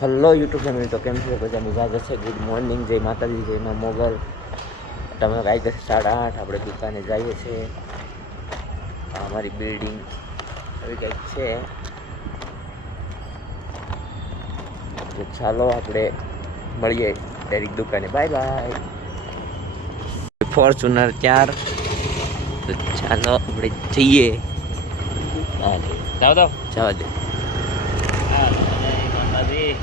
Hello YouTube family તો કેમ છે? બધા મજા જશે ગુડ મોર્નિંગ જય માતાજી, જય મા મોગલ. તમે વાગી જશે સાડા આઠ આપણે દુકાને જઈએ છીએ. અમારી બિલ્ડિંગ એવી કંઈક છે. તો ચાલો આપણે મળીએ ડાયરેક્ટ દુકાને. બાય બાય ફોર્ચ્યુનર ચાર. તો ચાલો આપણે જઈએ. જાવ તો જવા દે. માતાજી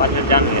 বাচ্চা জানবে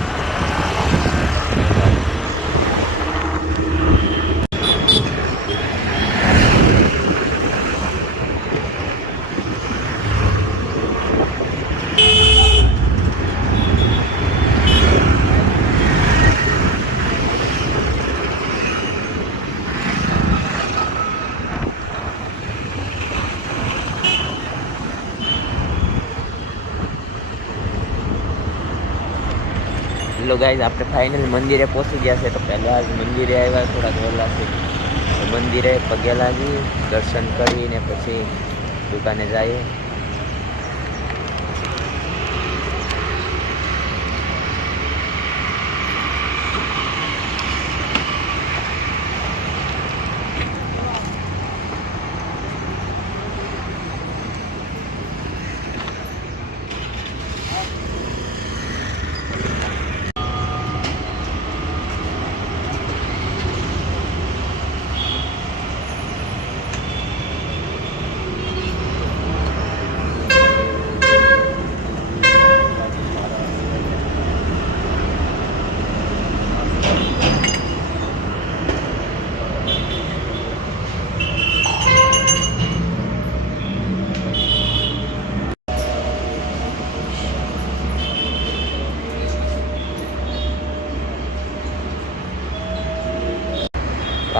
હેલો ગાઈઝ, આપણે ફાઇનલ મંદિરે પહોંચી ગયા છે. તો પહેલાં જ મંદિરે આવ્યા, થોડાક વહેલા છે. મંદિરે પગે લાગી, દર્શન કરીને પછી દુકાને જઈએ.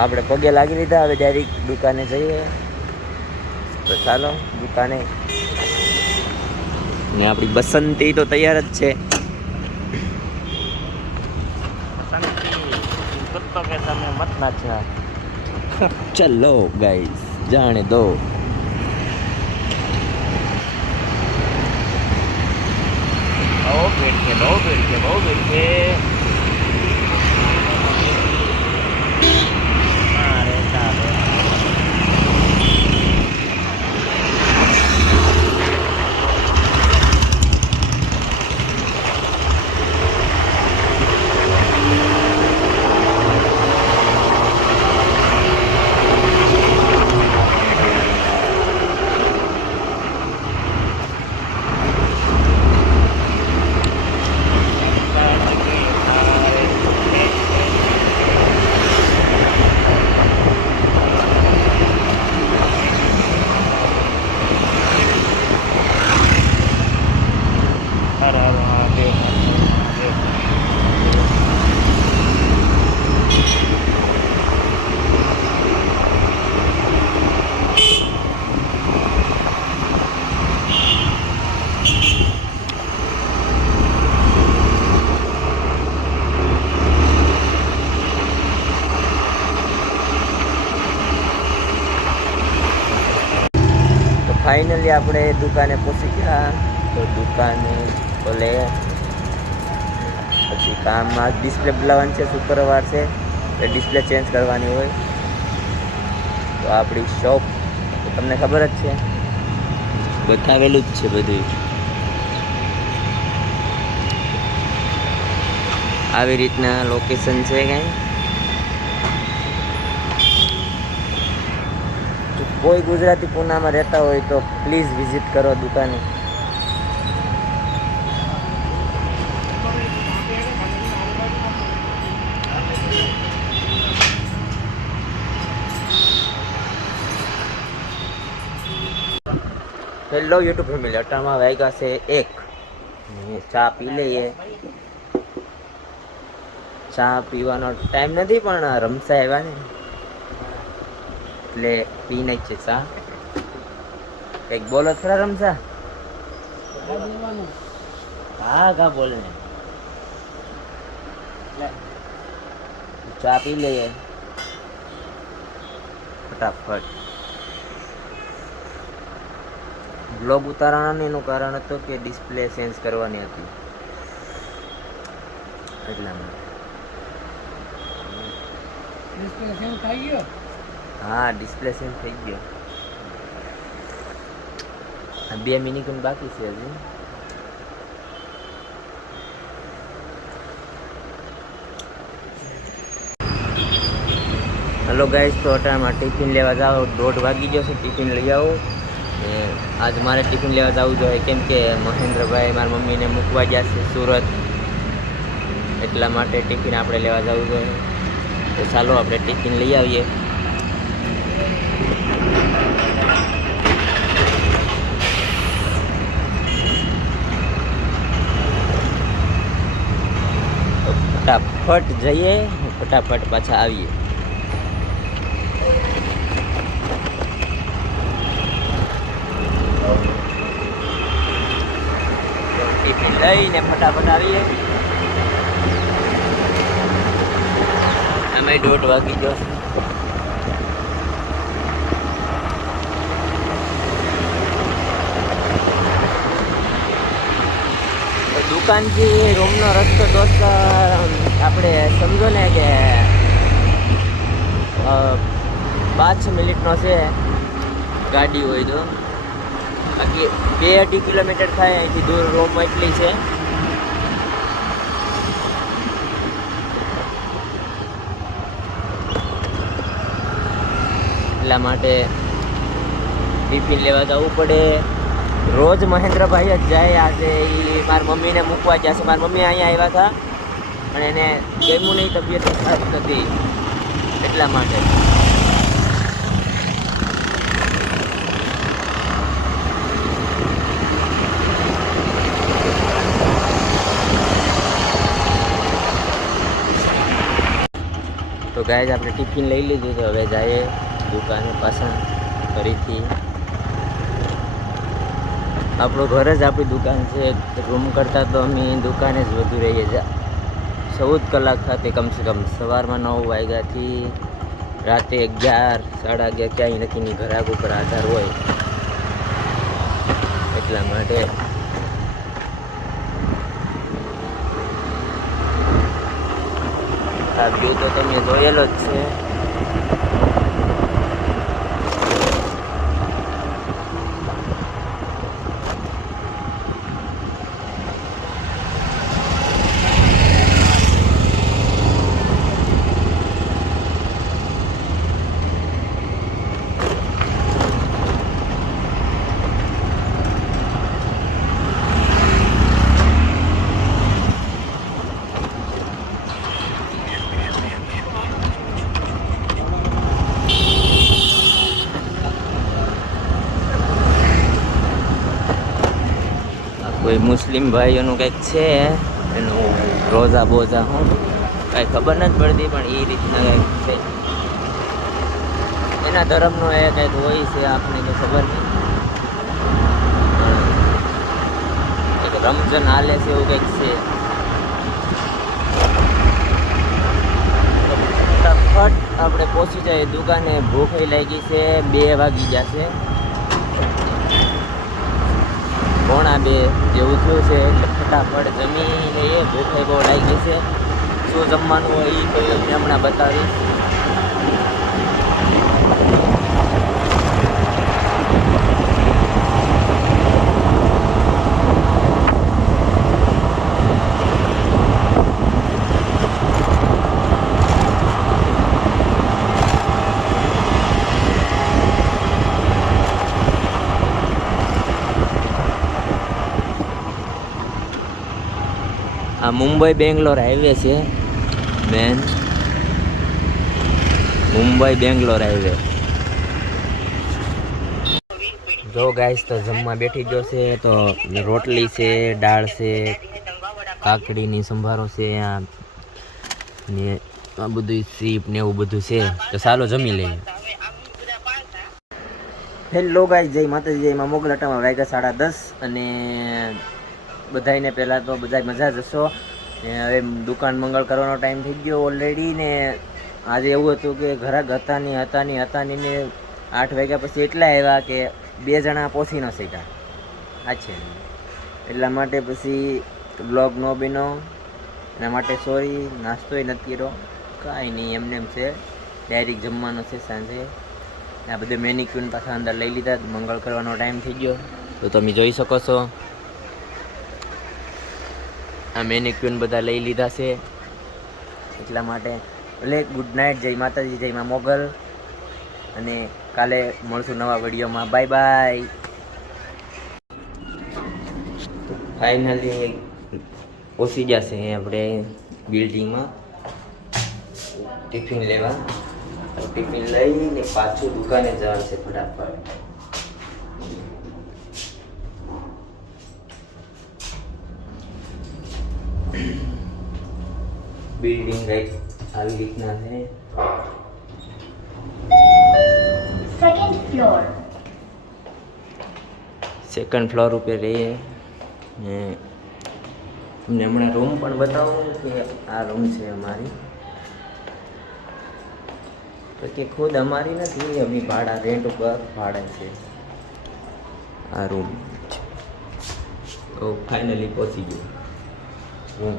આપણે પગે લાગી લીધા, હવે ડાયરેક્ટ દુકાને જઈએ. તો ચાલો, દુકાને. ને આપણી બસંતી તો તૈયાર જ છે. ચલો ગાઈસ જાણે દો. ભીડ છે, બહુ ભીડ છે, બહુ ભીડ છે. ફાઇનલી આપણે દુકાને પહોંચી ગયા. તો દુકાને બોલે પછી કામમાં ડિસ્પ્લે બદલાવાની છે શુક્રવાર છે એ ડિસ્પ્લે ચેન્જ કરવાની હોય. તો આપણી શોપ તમને ખબર જ છે. બતાવેલું જ છે બધું. આવી રીતના લોકેશન છે કંઈ? કોઈ ગુજરાતી પૂનામાં રહેતા હોય તો પ્લીઝ વિઝિટ કરો દુકાને. હેલો યુટ્યુબ ફેમિલી અટામાં વાગ્યા છે એક. ચા પી લઈએ. ચા પીવાનો ટાઈમ નથી પણ રમસા આવ્યા ને. એટલે પી જ છે ચા કંઈક બોલો ખરા રમસા હા કા બોલે. ને ચા પી લઈએ. ફટાફટ. બ્લોગ ઉતારવાનું એનું કારણ હતું કે ડિસ્પ્લે ચેન્જ કરવાની હતી. એટલા માટે. હા ડિસ્પ્લે સેમ થઈ ગયો. આ બે મિનિટ બાકી છે હજી. હલો ગાઈસ તો અટાણમાં ટિફિન લેવા જાઓ દોઢ વાગી ગયો છે ટિફિન લઈ આવો. આજ મારે ટિફિન લેવા જવું જોઈએ. કેમ કે મહેન્દ્રભાઈ મારા મમ્મીને મૂકવા ગયા છે સુરત. એટલા માટે ટિફિન આપણે લેવા જવું જોઈએ. તો ચાલો, આપણે ટિફિન લઈ આવીએ. ફટાફટ જઈએ ફટાફટ પાછા આવીએ. ટિફિન લઈને ફટાફટ આવીએ. અમે દોઢ વાગી ગયો. દુકાનથી રૂમનો રસ્તો દોસ્ત આપણે સમજો ને કે પાંચ મિનિટનો છે ગાડી હોય તો. બાકી બે અઢી કિલોમીટર થાય, અહીંથી દૂર રૂમ એટલી છે. એટલા માટે ટિફિન લેવા જવું પડે. રોજ મહેન્દ્રભાઈ જ જાય આજે એ મારી મમ્મીને મૂકવા ગયા છે મારી મમ્મી અહીંયા આવ્યા હતા. પણ એને ગમ્યું નહીં, તબિયત સારી નથી એટલા માટે. તો ગાય આપણે ટિફિન લઈ લીધું તો હવે જઈએ દુકાન પાછા, ફરીથી. આપણું ઘર જ આપણી દુકાન છે. રૂમ કરતાં તો અમે દુકાને જ વધુ રહીએ છીએ. ચૌદ કલાક થતી કમસે કમ સવારમાં નવ વાગ્યાથી રાતે અગિયાર, સાડા અગિયાર ક્યાંય નથી. ઘરાક ઉપર આધાર હોય એટલા માટે આ તો તમે જોયેલો જ છે. કોઈ મુસ્લિમ ભાઈઓનું કંઈક છે, એનું રોઝા બોઝા હું કાંઈ ખબર નથી પડતી, પણ એ રીતના કંઈક છે. એના ધર્મનો એ કંઈક હોય છે આપણે તો ખબર નહીં. એક રમઝાન હાલે છે એવું કંઈક છે. ફટાફટ આપણે પહોંચી જઈએ, દુકાને ભૂખ લાગી છે, બે વાગી જશે. પોણા બે જેવું થયું છે ફટાફટ જમી લઈએ. ભૂખે બહુ લાગી છે. શું જમવાનું હોય એ કોઈ તમને હમણાં બતાવીશ. મુંબઈ, બેંગ્લોર હાઈવે છે મેન મુંબઈ, બેંગ્લોર હાઈવે. જો ગાઈસ તો જમવા બેઠી ગયો છે, તો રોટલી છે, દાળ છે, કાકડીની સંભારો છે આ ને આ બધું સીપ ને એવું બધું છે. તો ચાલો જમી લઈએ. હેલો ગાઈસ જય માતાજી, જય માં મોગલાટામાં વાગ્યા સાડા દસ અને બધાને પહેલાં તો બધા મજા જશો. હવે દુકાન મંગળ કરવાનો ટાઈમ થઈ ગયો ઓલરેડી ને આજે એવું હતું કે ઘરાક હતા નહીં હતા નહીં હતા ને આઠ વાગ્યા પછી એટલા આવ્યા કે બે જણા પહોંચી ન શક્યા. આ છે. એટલા માટે પછી બ્લોગ નો બીનો એના માટે સોરી નાસ્તોય નથી કર્યો. કાંઈ નહીં, એમને એમ છે. ડાયરેક્ટ જમવાનો છે સાંજે. આ બધે મેનિક્યુન પાછા અંદર લઈ લીધા. મંગળ કરવાનો ટાઈમ થઈ ગયો. તો તમે જોઈ શકો છો. આ મેનિક્યુન બધા લઈ લીધા છે. એટલા માટે એટલે ગુડ નાઇટ જય માતાજી, જય માં મોગલ. અને કાલે મળશું નવા વિડીયોમાં. બાય બાય ફાઇનલી પહોંચી ગયા છે આપણે બિલ્ડિંગમાં ટિફિન લેવા. ટિફિન લઈને પાછું દુકાને જવાનું છે ફટાફટ. બિલ્ડિંગ રાઈટ આવી રીતના છે સેકન્ડ ફ્લોર સેકન્ડ ફ્લોર ઉપર રહીએ ને તમને હમણાં રૂમ પણ બતાવું કે આ રૂમ છે અમારી તો કે ખુદ અમારી નથી અમે ભાડા રેન્ટ ઉપર ભાડે છે આ રૂમ તો ફાઇનલી પહોંચી ગયો રૂમ